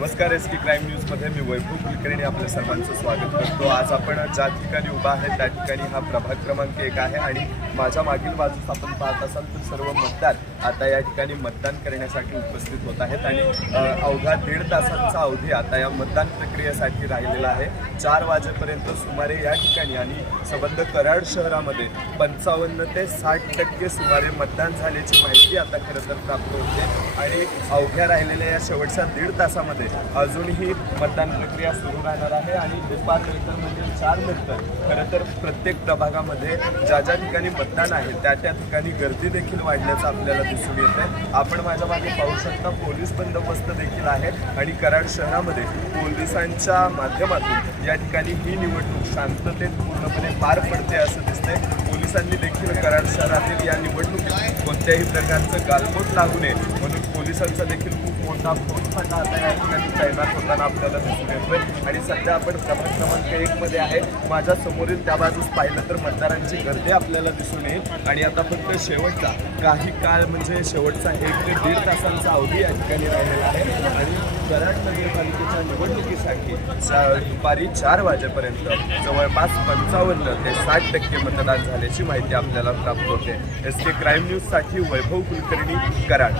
नमस्कार S T crime न्यूजमध्ये मी वैभव कुलकर्णी आपल्या सर्वांचं स्वागत करतो. आज आपण ज्या ठिकाणी उभा आहे त्या ठिकाणी हा प्रभाग क्रमांक एक आहे आणि माझ्या मागील बाजूस आपण पाहत असाल तर सर्व मतदार आता या ठिकाणी मतदान करण्यासाठी उपस्थित होत आहेत आणि अवघा दीड तासांचा अवधी आता या मतदान प्रक्रियेसाठी राहिलेला आहे. चार वाजेपर्यंत सुमारे या ठिकाणी आणि संबंध कराड शहरामध्ये पंचावन्न ते साठ टक्के सुमारे मतदान झाल्याची माहिती आता खरं तर प्राप्त होते. आणि अवघ्या राहिलेल्या या शेवटच्या दीड तासामध्ये अजूनही मतदान प्रक्रिया सुरू राहणार आहे आणि दुपारनंतर म्हणजे चारनंतर खरं तर प्रत्येक प्रभागामध्ये ज्या ज्या ठिकाणी मतदान आहे त्या त्या ठिकाणी गर्दी देखील वाढल्याचं आपल्याला दिसून येत आहे आपण माझ्या मागे पाहू शकता पोलीस बंदोबस्त देखील आहे आणि कराड शहरामध्ये पोलिसांच्या माध्यमातून या ठिकाणी ही निवडणूक शांततेत पूर्णपणे पार पडते असं दिसतंय. पोलिसांनी देखील कराड शहरातील या कोणत्याही प्रकारचं गालबोट लागू नये. म्हणून पोलिसांचा देखील खूप मोठा फौजफाटा आता या ठिकाणी तैनात होताना आपल्याला दिसून येतोय. आणि सध्या आपण क्रमांक क्रमांक एकमध्ये आहे. माझ्या समोरील त्या बाजूस पाहिलं तर मतदारांची गर्दी आपल्याला दिसून येईल. आणि आता फक्त शेवटचा काही काळ म्हणजे शेवटचा एक ते दीड तासांचा अवधी या ठिकाणी राहिलेला आहे. आणि कराड नगरपालिकेच्या निवडणुकीसाठी दुपारी चार वाजेपर्यंत जवळपास पंचावन्न ते साठ टक्के मतदान झाल्याची माहिती आपल्याला प्राप्त होते. एस के क्राईम न्यूजसाठी वैभव कुलकर्णी कराड.